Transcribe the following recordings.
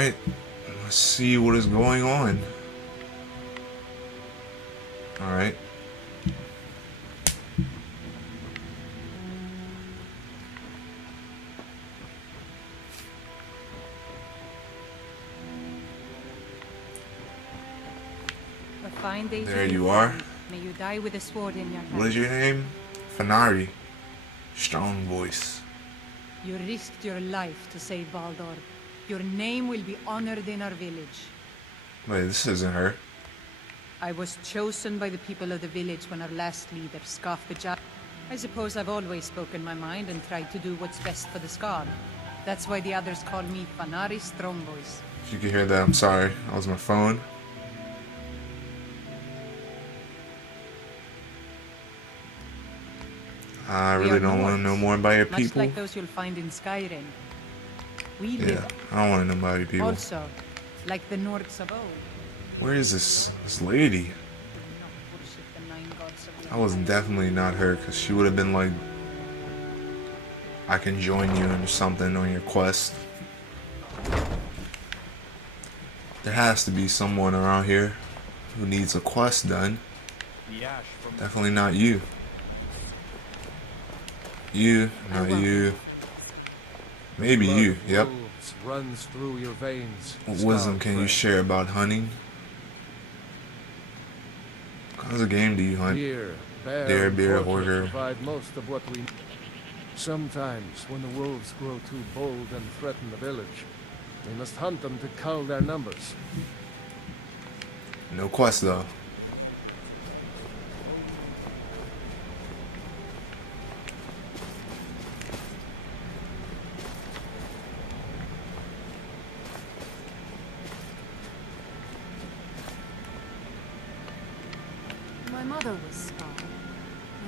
Alright, let's see what is going on. Alright. A fine day. There you are. May you die with a sword in your hand. What is your name? Fanari. Strong voice. You risked your life to save Baldor. Your name will be honored in our village. Wait, this isn't her. I was chosen by the people of the village when our last leader scoffed the job. I suppose I've always spoken my mind and tried to do what's best for the Skal. That's why the others call me Fanari Strong Voice. If you can hear that, I'm sorry. That was my phone. I really don't want to know more about your people. Much like those you'll find in Skyrim. We live. I don't want to know about your people. Also, like the Nords of old. Where is this lady? That was definitely not her, because she would have been like, I can join you or something on your quest. There has to be someone around here who needs a quest done. Definitely not you. You, not you. Maybe you, yep. Runs through your veins. What wisdom can you share about hunting? What kinds of game do you hunt? Deer, bear, order. Provide most of what we. Sometimes, when the wolves grow too bold and threaten the village, we must hunt them to cull their numbers. No quest though. My mother was Skal.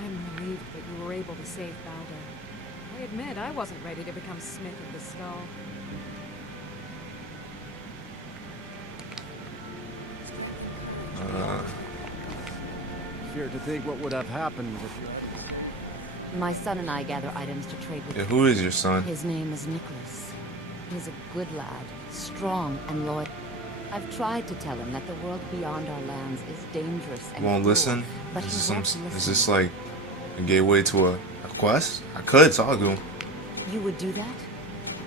I'm relieved that you were able to save Baldur. I admit I wasn't ready to become Smith of the Skull. Fear to think what would have happened if My son and I gather items to trade with. Yeah, who is your son? His name is Nicholas. He's a good lad, strong and loyal. I've tried to tell him that the world beyond our lands is dangerous and Won't cruel, listen? but Is he this, won't listen. is this like a gateway to a quest? I could talk to him. You would do that?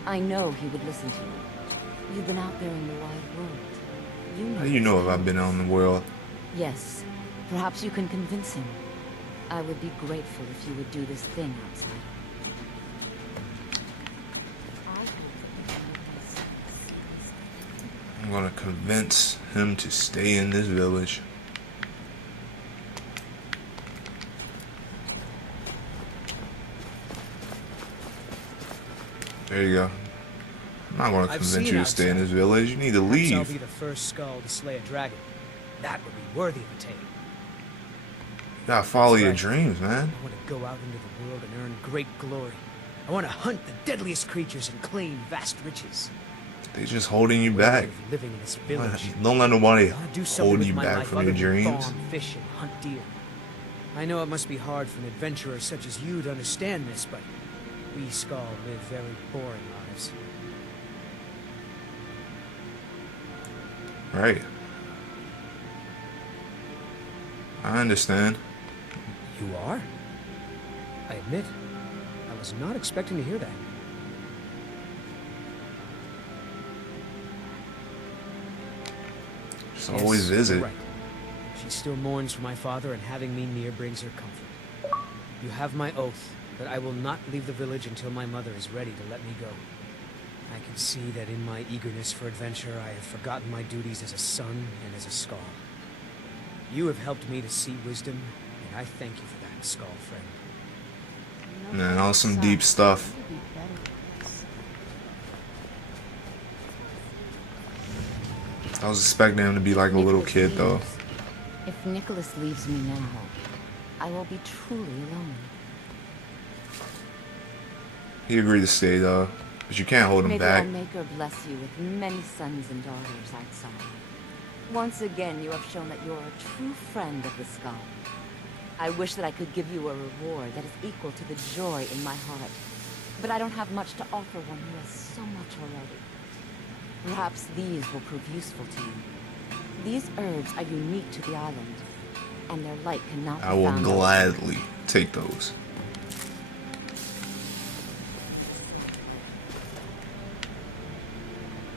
I know he would listen to you. You've been out there in the wide world. You know How do you know if I've been out in the world? Yes. Perhaps you can convince him. I would be grateful if you would do this thing outside. I'm gonna convince him to stay in this village. There you go. I'm not gonna convince you to stay in this village. You need to Perhaps I'll leave. be the first Skull to slay a dragon. That would be worthy of a tale. You gotta follow your dreams, man. I want to go out into the world and earn great glory. I want to hunt the deadliest creatures and claim vast riches. They're just holding you Way back. of living in this village. Don't let nobody I wanna do something hold with you my back life from other your than dreams. farm, fish, and hunt deer. I know it must be hard for an adventurer such as you to understand this, but we Skull live very boring lives. Right. I understand. You are? I admit, I was not expecting to hear that. Just always visit. You're right. She still mourns for my father, and having me near brings her comfort. You have my oath that I will not leave the village until my mother is ready to let me go. I can see that in my eagerness for adventure, I have forgotten my duties as a son and as a Skull. You have helped me to see wisdom, and I thank you for that, Skull friend. Man, that was some deep stuff. I was expecting him to be like a little kid, though. If Nicholas leaves me now, I will be truly alone. He agreed to stay, though. But you can't hold him May the back. Lawmaker bless you with many sons and daughters outside. Once again, you have shown that you're a true friend of the Skull. I wish that I could give you a reward that is equal to the joy in my heart. But I don't have much to offer one who has so much already. Perhaps these will prove useful to you. These herbs are unique to the island, and their light cannot be I will found gladly take those.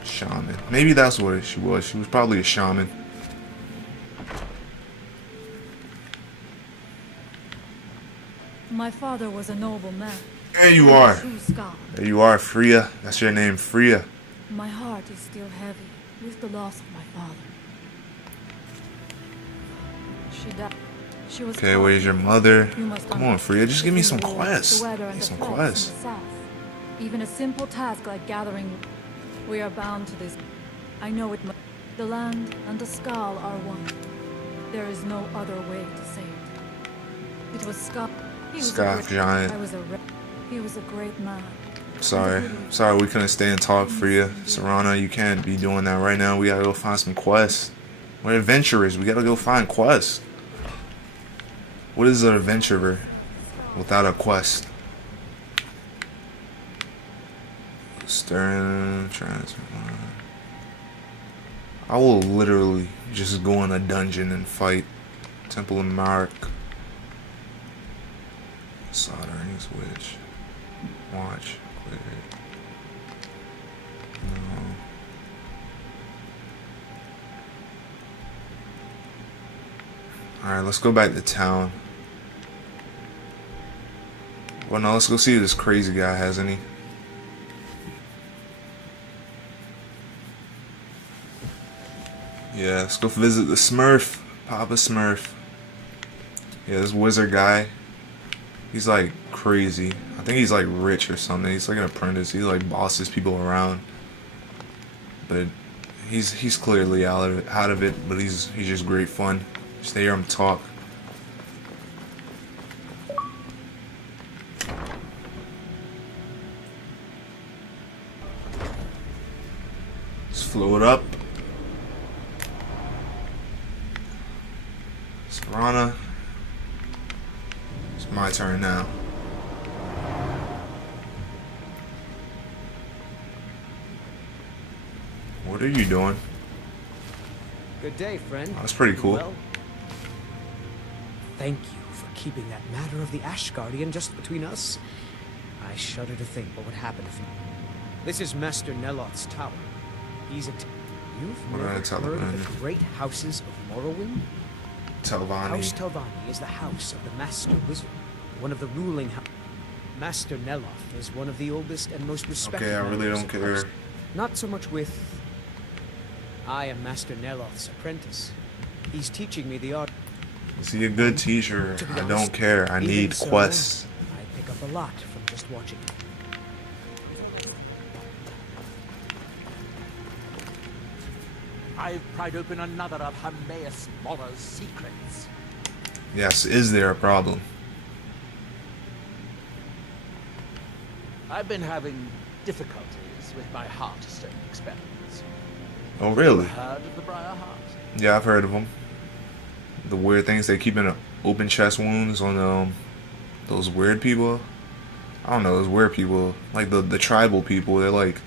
Shaman. Maybe that's what she was. She was probably a shaman. My father was a noble man. There you and a are. true Scot. There you are, Freya. That's your name, Freya. My heart is still heavy with the loss of my father. She died. She was Okay, where's your mother? You must Come on, Freya. Just give me some the war, quests. the weather and Get the some threats in quests. the south. Even a simple task like gathering, we are bound to this. I know it. The land and the Skal are one. There is no other way to say it. It was Scott. He was a Scoff great- giant. He was a great man. Sorry we couldn't stay and talk, Freya. Serana, you can't be doing that right now. We gotta go find some quests. We're adventurers. We gotta go find quests. What is an adventurer without a quest? Stirring, transfer. I will literally just go in a dungeon and fight. Temple of Mark. Soldering switch. Watch. Clear. No. Alright, let's go back to town. Well, no, let's go see if this crazy guy has any. Yeah, let's go visit the Smurf. Papa Smurf. Yeah, this wizard guy. He's like crazy. I think he's like rich or something. He's like an apprentice. He like bosses people around. But he's clearly out of it. But he's just great fun. Just to hear him talk. Let's float up. Serana. It's my turn now. What are you doing? Good day, friend. That's pretty cool. Well, thank you for keeping that matter of the Ash Guardian just between us. I shudder to think what would happen if... This is Master Neloth's tower. He's a... You've What never did I tell heard him? of the great houses of Morrowind? House Telvanni. Telvanni is the house of the Master Wizard, one of the ruling houses. Master Neloth is one of the oldest and most respected Okay, I really members don't of care. House. Not so much with... I am Master Neloth's apprentice. He's teaching me the art. Is he a good teacher? To be I honest, don't care. I even need so, quests. I pick up a lot from just watching. I've pried open another of Hermaeus Mora's secrets. Yes, is there a problem? I've been having difficulties with my heartstone experiments. Oh, really? Heard of the Briar Heart? Yeah, I've heard of them. The weird things they keep in open chest wounds on those weird people. I don't know, those weird people, like the tribal people. They're like,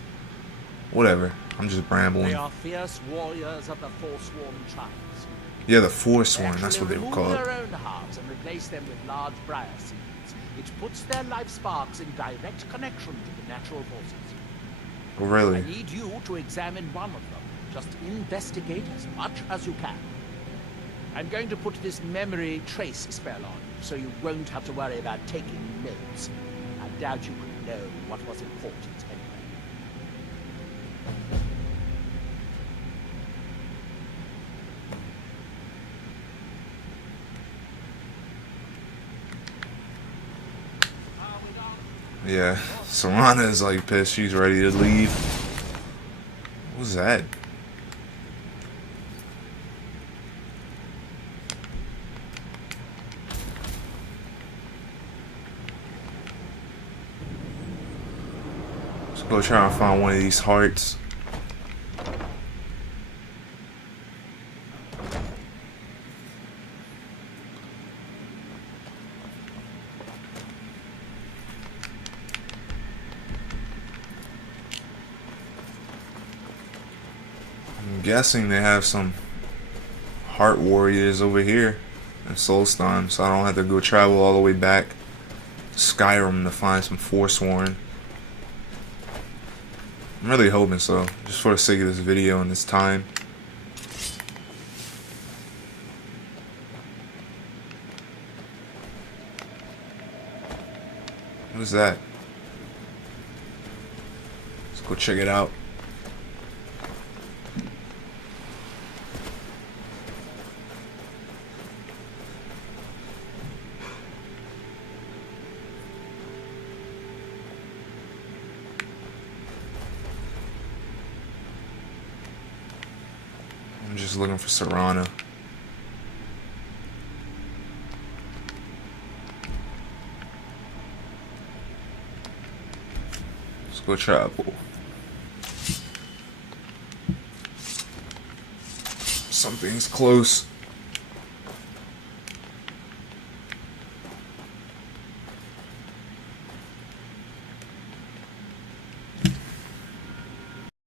whatever. I'm just rambling. They are fierce warriors of the Forsworn tribes. Yeah, the They Forsworn. That's what they were remove called. their own hearts and replace them with large briar seeds, which puts their life sparks in direct connection to the natural forces. Oh, I really? need you to examine one of them. Just investigate as much as you can. I'm going to put this memory trace spell on you, so you won't have to worry about taking notes. I doubt you could know what was important anyway. Yeah. Serana is like pissed. She's ready to leave. What was that? Let's go try and find one of these hearts. guessing they have some heart warriors over here in Solsthiem, so I don't have to go travel all the way back to Skyrim to find some Forsworn. I'm really hoping so, just for the sake of this video and this time. What is that? Let's go check it out. I'm just looking for Serana. Let's go travel. Something's close.